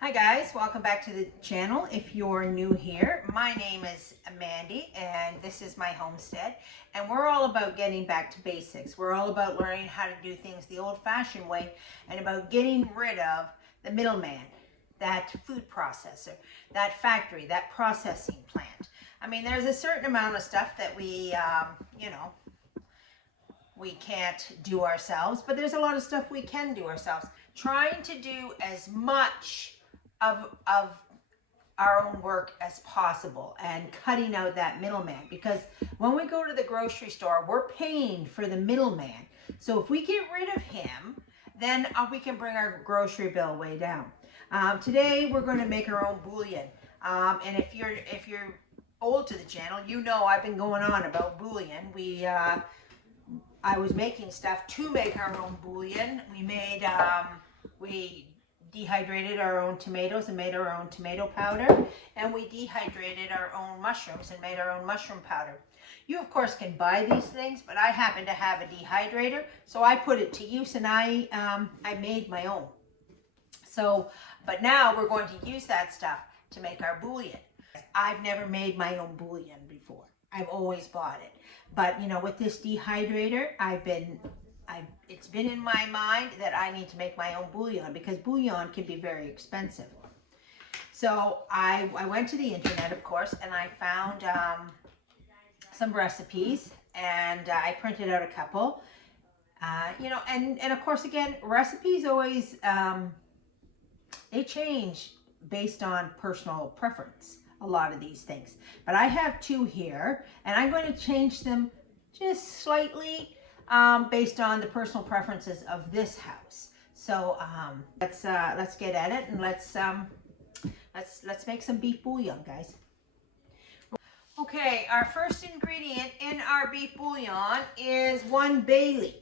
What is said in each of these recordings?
Hi guys, welcome back to the channel. If you're new here, my name is Mandy and this is my homestead, and we're all about getting back to basics. We're all about learning how to do things the old-fashioned way and about getting rid of the middleman, that food processor, that factory, that processing plant. I mean, there's a certain amount of stuff that we can't do ourselves, but there's a lot of stuff we can do ourselves. Trying to do as much of our own work as possible and cutting out that middleman, because when we go to the grocery store, we're paying for the middleman. So if we get rid of him, then we can bring our grocery bill way down. Today we're going to make our own bouillon, and if you're old to the channel, you know I've been going on about bouillon. I was making stuff to make our own bouillon. We dehydrated our own tomatoes and made our own tomato powder, and we dehydrated our own mushrooms and made our own mushroom powder. You of course can buy these things, but I happen to have a dehydrator, so I put it to use, and I made my own. So, but now we're going to use that stuff to make our bouillon. I've never made my own bouillon before. I've always bought it. But you know, with this dehydrator, it's been in my mind that I need to make my own bouillon, because bouillon can be very expensive. So I went to the internet, of course, and I found some recipes, and I printed out a couple. And of course, again, recipes always they change based on personal preference, a lot of these things. But I have two here, and I'm going to change them just slightly based on the personal preferences of this house. So let's get at it, and let's make some beef bouillon, guys. Okay, our first ingredient in our beef bouillon is 1 bay leaf.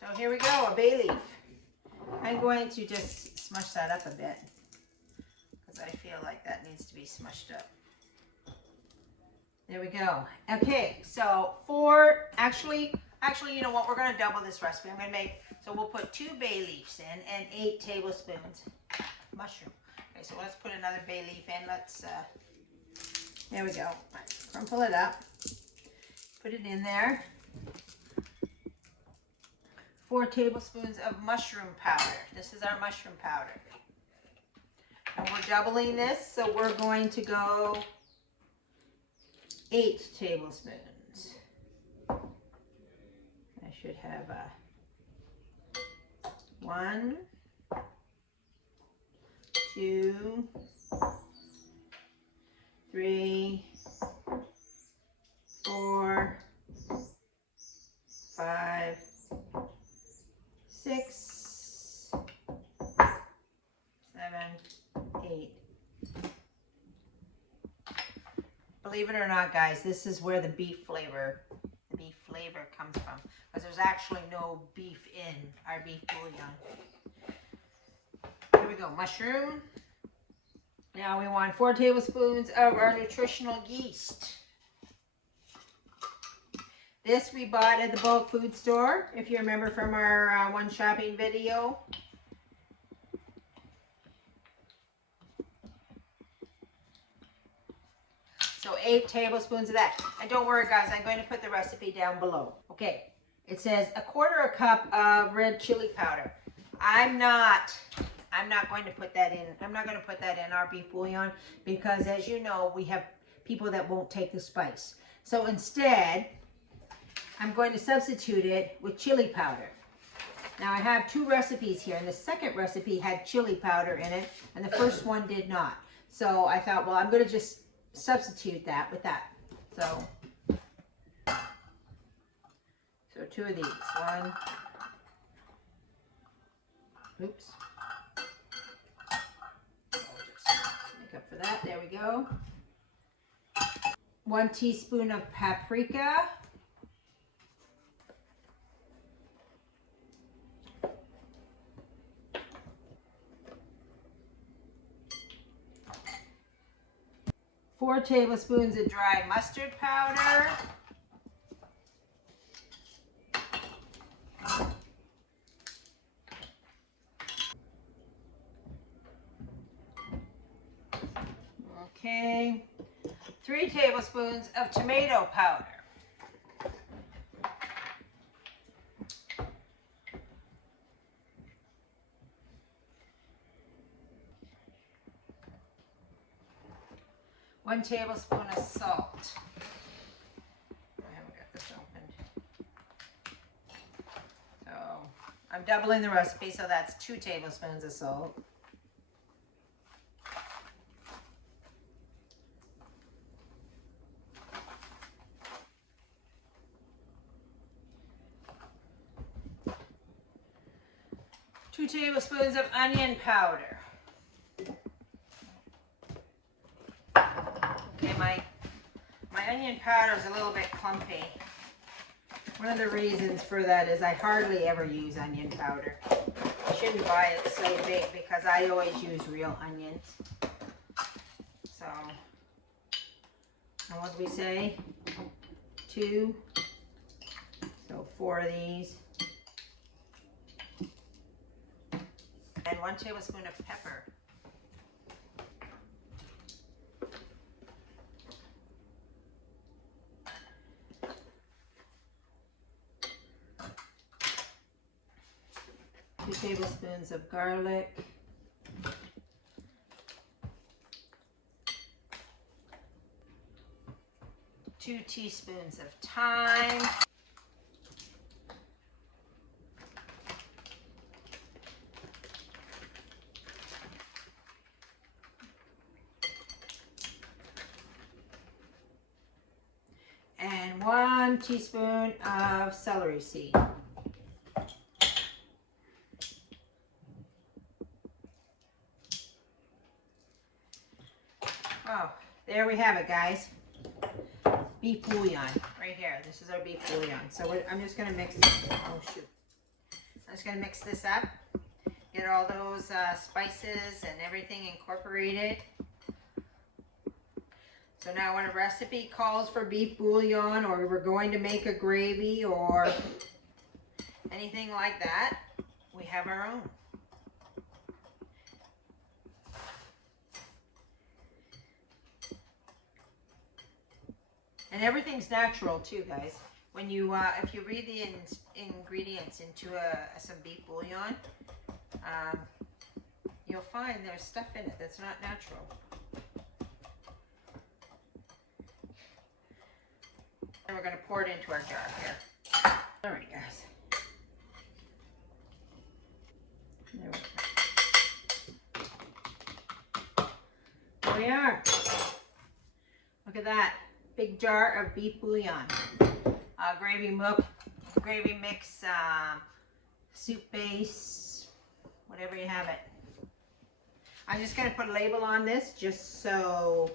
So here we go, a bay leaf. I'm going to just smush that up a bit, because I feel like that needs to be smushed up. There we go. Okay, so actually, you know what? We're going to double this recipe. So we'll put 2 bay leaves in and 8 tablespoons mushroom. Okay, so let's put another bay leaf in. There we go. Right, crumple it up. Put it in there. 4 tablespoons of mushroom powder. This is our mushroom powder. And we're doubling this, so we're going to go 8 tablespoons. I should have 1, 2, 3, 4, 5, 6, 7, 8. Believe it or not, guys, this is where the beef flavor comes from, because there's actually no beef in our beef bouillon. Here we go, mushroom. Now we want 4 tablespoons of our nutritional yeast. This we bought at the bulk food store, if you remember from our one shopping video. So 8 tablespoons of that. And don't worry, guys, I'm going to put the recipe down below. Okay, it says 1/4 cup of red chili powder. I'm not going to put that in. I'm not going to put that in our beef bouillon, because as you know, we have people that won't take the spice. So instead, I'm going to substitute it with chili powder. Now I have 2 recipes here, and the second recipe had chili powder in it, and the first one did not. So I thought, well, I'm going to just substitute that with that. So 2 of these. 1. Oops. Make up for that. There we go. 1 teaspoon of paprika. 4 tablespoons of dry mustard powder. Okay, 3 tablespoons of tomato powder. One tablespoon of salt. I haven't got this opened. So I'm doubling the recipe, so that's 2 tablespoons of salt. Two tablespoons of onion powder. Okay, my onion powder is a little bit clumpy. One of the reasons for that is I hardly ever use onion powder. I shouldn't buy it so big because I always use real onions. So, and what do we say? 2. So 4 of these. And 1 tablespoon of pepper. Two tablespoons of garlic. 2 teaspoons of thyme. And 1 teaspoon of celery seed. Oh, there we have it, guys. Beef bouillon, right here. This is our beef bouillon. So I'm just going to mix, oh shoot. I'm just going to mix this up. Get all those spices and everything incorporated. So now when a recipe calls for beef bouillon, or we're going to make a gravy or anything like that, we have our own. And everything's natural too, guys. When you, if you read the ingredients into some beef bouillon, you'll find there's stuff in it that's not natural. And we're going to pour it into our jar here. All right, guys. There we go. There we are. Look at that. Big jar of beef bouillon. Gravy mix, soup base, whatever you have it. I'm just going to put a label on this just so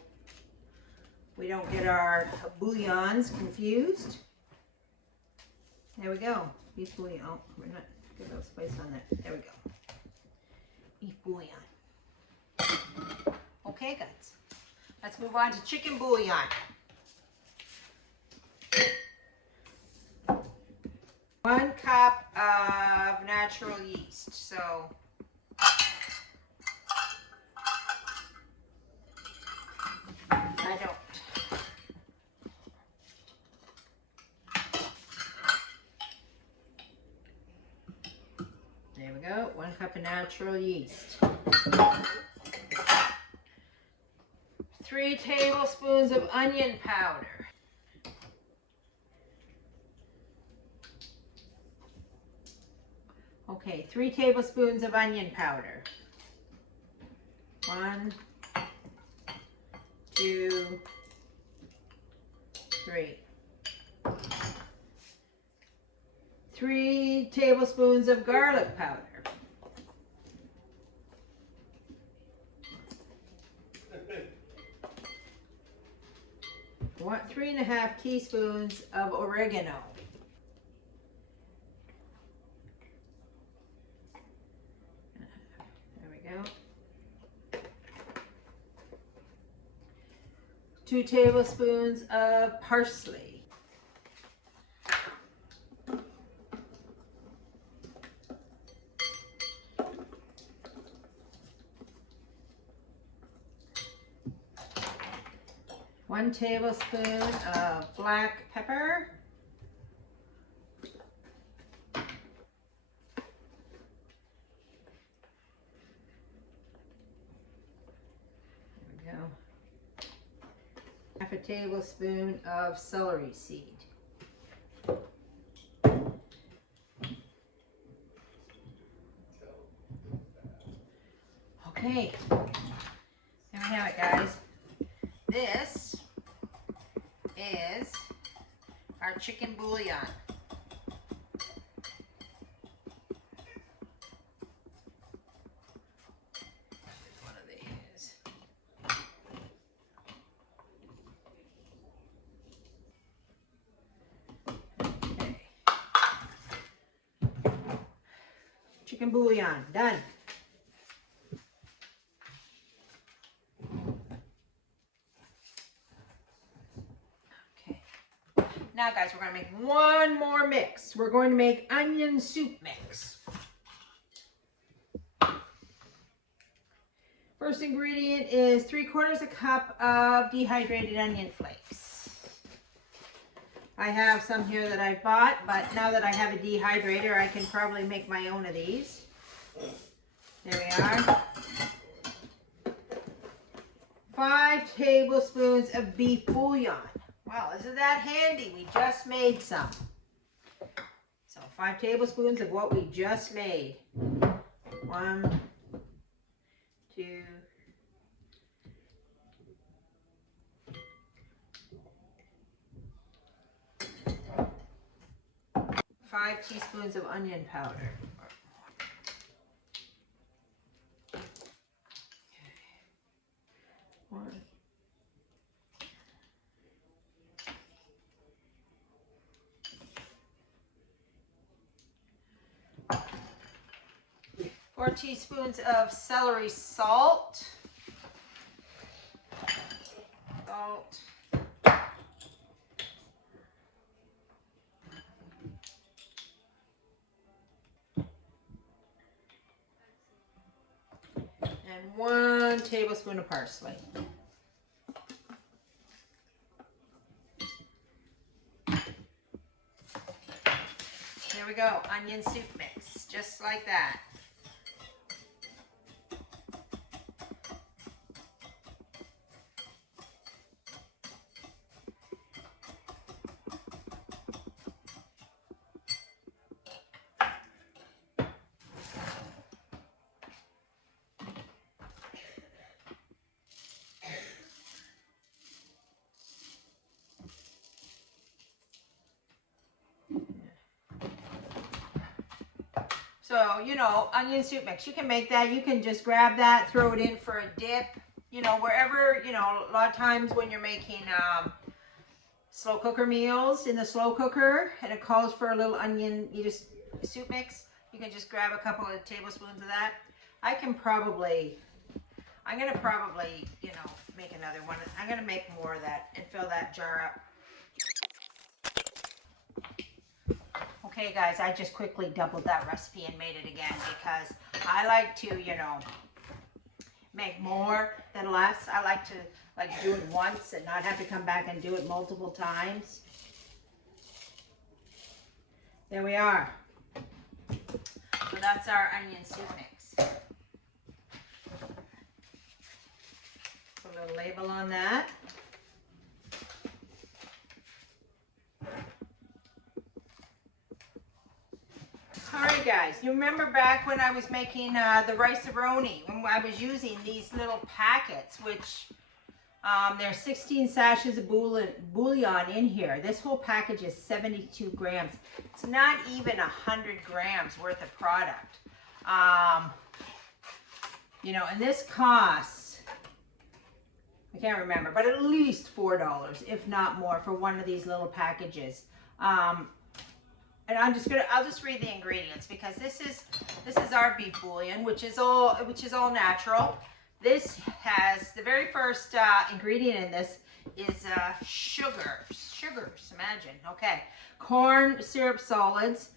we don't get our bouillons confused. There we go. Beef bouillon. Oh, we're not get a little spice on that. There we go. Beef bouillon. Okay, guys. Let's move on to chicken bouillon. 1 cup of natural yeast. So I don't. There we go. 1 cup of natural yeast. 3 tablespoons of onion powder. Okay, 3 tablespoons of onion powder. 1, 2, 3. 3 tablespoons of garlic powder. 3½ teaspoons of oregano. There we go. 2 tablespoons of parsley. 1 tablespoon of black pepper. There we go. Half a tablespoon of celery seed. Okay, there we have it, guys. This is our chicken bouillon. One of these. Okay. Chicken bouillon, done. Now guys, we're going to make one more mix. We're going to make onion soup mix. First ingredient is 3/4 cup of dehydrated onion flakes. I have some here that I bought, but now that I have a dehydrator, I can probably make my own of these. There we are. 5 tablespoons of beef bouillon. Wow, isn't that handy? We just made some. So 5 tablespoons of what we just made. 1, 2, 5 teaspoons of onion powder. Okay. 1. 4 teaspoons of celery salt. And 1 tablespoon of parsley. There we go, onion soup mix, just like that. So, you know, onion soup mix, you can make that. You can just grab that, throw it in for a dip, you know, wherever, you know, a lot of times when you're making slow cooker meals in the slow cooker and it calls for a little onion, soup mix, you can just grab a couple of tablespoons of that. I'm going to probably, you know, make another one. I'm going to make more of that and fill that jar up. Okay guys, I just quickly doubled that recipe and made it again because I like to, you know, make more than less. I like to do it once and not have to come back and do it multiple times. There we are. So that's our onion soup mix. Put a little label on that. Alright guys, you remember back when I was making the rice-a-roni, when I was using these little packets, which there's 16 sachets of bouillon in here. This whole package is 72 grams. It's not even 100 grams worth of product. You know, and this costs, I can't remember, but at least $4, if not more, for one of these little packages. And I'll just read the ingredients because this is our beef bouillon, which is all natural. This has the very first ingredient in this is sugars. Imagine, okay, corn syrup solids,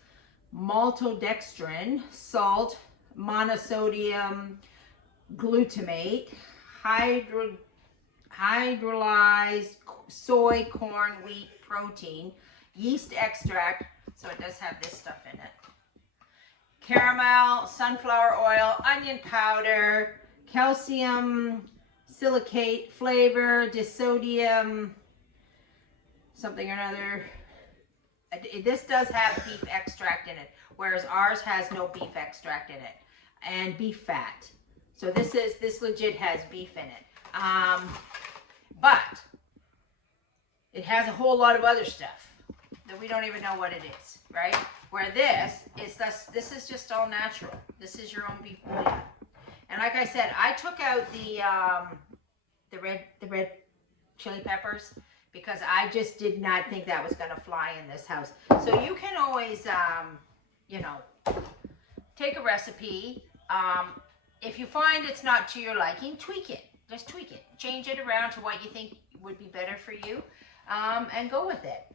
maltodextrin, salt, monosodium glutamate, hydrolyzed soy, corn, wheat protein, yeast extract, so it does have this stuff in it. Caramel, sunflower oil, onion powder, calcium silicate flavor, disodium, something or another. This does have beef extract in it, whereas ours has no beef extract in it, and beef fat. So this legit has beef in it. But it has a whole lot of other stuff that we don't even know what it is, right? Where this is just all natural. This is your own beef bouillon. And like I said, I took out the red chili peppers because I just did not think that was going to fly in this house. So you can always, you know, take a recipe. If you find it's not to your liking, tweak it. Just tweak it. Change it around to what you think would be better for you, and go with it.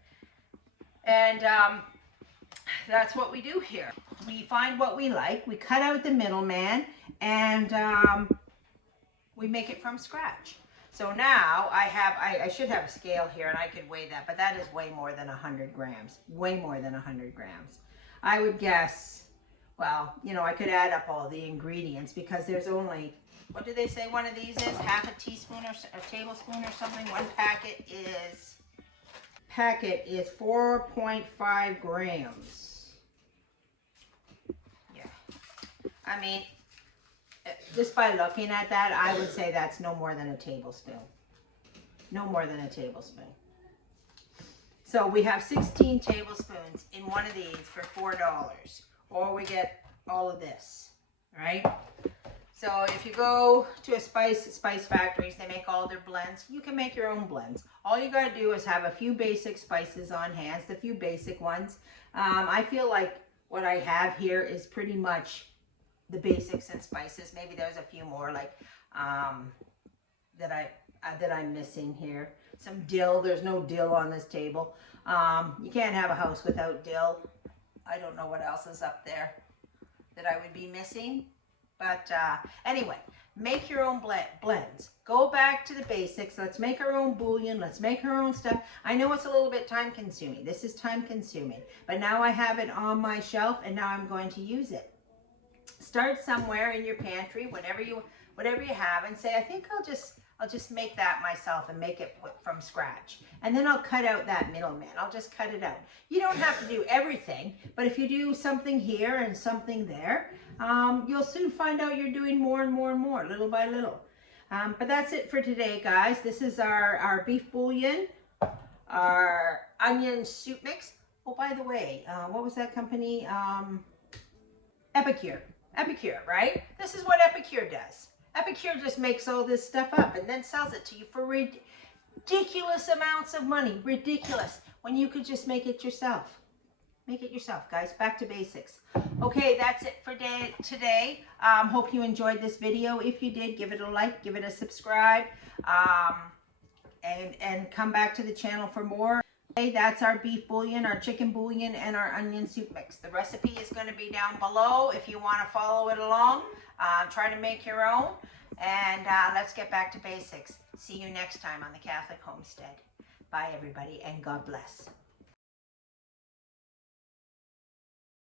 And that's what we do here. We find what we like, we cut out the middleman, and we make it from scratch. So now I should have a scale here and I could weigh that, but that is way more than 100 grams. Way more than 100 grams. I would guess, well, you know, I could add up all the ingredients because there's only, what do they say one of these is? Half a teaspoon or a tablespoon or something. One packet is 4.5 grams. Yeah. I mean, just by looking at that, I would say that's no more than a tablespoon. No more than a tablespoon. So we have 16 tablespoons in one of these for $4. Or we get all of this, right? So if you go to a spice factories, they make all their blends. You can make your own blends. All you got to do is have a few basic spices on hand, the few basic ones. I feel like what I have here is pretty much the basics and spices. Maybe there's a few more like that I'm missing here. Some dill. There's no dill on this table. You can't have a house without dill. I don't know what else is up there that I would be missing. But anyway, make your own blends. Go back to the basics. Let's make our own bouillon. Let's make our own stuff. I know it's a little bit time consuming. This is time consuming. But now I have it on my shelf and now I'm going to use it. Start somewhere in your pantry, whatever you have, and say, I think I'll just make that myself and make it from scratch. And then I'll cut out that middleman. I'll just cut it out. You don't have to do everything, but if you do something here and something there, you'll soon find out you're doing more and more and more, little by little. But that's it for today, guys. This is our beef bouillon, our onion soup mix. Oh, by the way, what was that company? Epicure. Epicure, right? This is what Epicure does. Epicure just makes all this stuff up and then sells it to you for ridiculous amounts of money. Ridiculous. When you could just make it yourself. Make it yourself, guys. Back to basics. Okay, that's it for today. Hope you enjoyed this video. If you did, give it a like, give it a subscribe, and come back to the channel for more. Okay, that's our beef bouillon, our chicken bouillon, and our onion soup mix. The recipe is going to be down below if you want to follow it along. Try to make your own, and let's get back to basics. See you next time on the Catholic Homestead. Bye, everybody, and God bless.